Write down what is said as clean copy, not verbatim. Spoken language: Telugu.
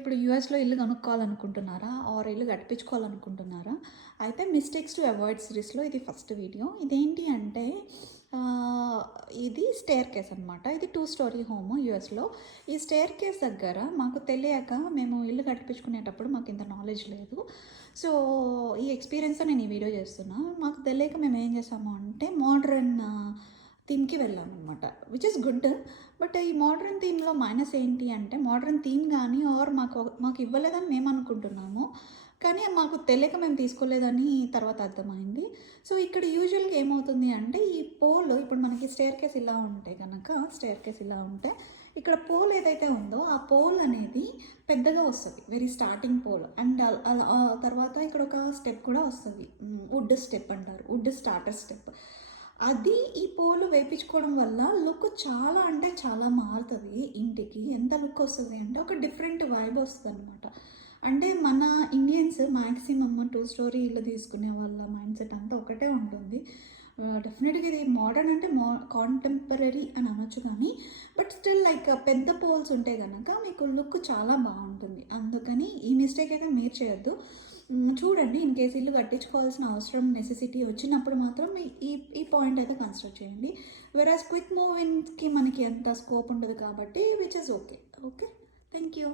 ఇప్పుడు యూఎస్లో ఇల్లు కొనుక్కోవాలనుకుంటున్నారా ఆర్ ఇల్లు కట్టించుకోవాలనుకుంటున్నారా? అయితే మిస్టేక్స్ టు అవాయిడ్ సిరీస్లో ఇది ఫస్ట్ వీడియో. ఇదేంటి అంటే ఇది స్టేర్ కేస్ అనమాట. ఇది 2 స్టోరీ హోమ్ యూఎస్లో. ఈ స్టేర్ కేస్ దగ్గర మాకు తెలియక మేము ఇల్లు కట్టించుకునేటప్పుడు మాకు ఇంత నాలెడ్జ్ లేదు. సో ఈ ఎక్స్పీరియన్స్తో నేను ఈ వీడియో చేస్తున్నా. మాకు తెలియక మేము ఏం చేసాము అంటే మోడ్రన్ థీమ్కి వెళ్ళామన్నమాట, విచ్ ఇస్ గుడ్. బట్ ఈ మోడ్రన్ థీమ్లో మైనస్ ఏంటి అంటే మోడ్రన్ థీమ్ కానీ ఆర్ మాకు ఇవ్వలేదని మేము అనుకుంటున్నాము, కానీ మాకు తెలియక మేము తీసుకోలేదని తర్వాత అర్థమైంది. సో ఇక్కడ యూజువల్గా ఏమవుతుంది అంటే ఈ పోల్ ఇప్పుడు మనకి స్టేర్ కేస్ ఇలా ఉంటే కనుక స్టేర్ కేస్ ఇలా ఉంటే ఇక్కడ పోల్ ఏదైతే ఉందో ఆ పోల్ అనేది పెద్దగా వస్తుంది, వెరీ స్టార్టింగ్ పోల్. అండ్ తర్వాత ఇక్కడ ఒక స్టెప్ కూడా వస్తుంది, వుడ్ స్టెప్ అంటారు, వుడ్ స్టార్టర్ స్టెప్. అది ఈ పోలు వేయించుకోవడం వల్ల లుక్ చాలా అంటే చాలా మారుతుంది. ఇంటికి ఎంత లుక్ వస్తుంది అంటే ఒక డిఫరెంట్ వైబ్ వస్తుంది అనమాట. అంటే మన ఇండియన్స్ మ్యాక్సిమమ్ 2 స్టోరీ ఇల్లు తీసుకునే వాళ్ళ మైండ్ సెట్ అంతా ఒకటే ఉంటుంది. డెఫినెట్గా ఇది మోడర్న్ అంటే కాంటెంపరీ అని అనొచ్చు, కానీ బట్ స్టిల్ లైక్ పెద్ద పోల్స్ ఉంటే కనుక మీకు లుక్ చాలా బాగుంటుంది. అందుకని ఈ మిస్టేక్ అయితే మీరు చేయొద్దు. చూడండి, ఇన్ కేసు ఇల్లు కట్టించుకోవాల్సిన అవసరం నెసెసిటీ వచ్చినప్పుడు మాత్రం ఈ పాయింట్ అయితే కన్సిడర్ చేయండి. వెరాజ్ క్విక్ మూవింగ్కి మనకి అంత స్కోప్ ఉండదు కాబట్టి which is okay. Thank you.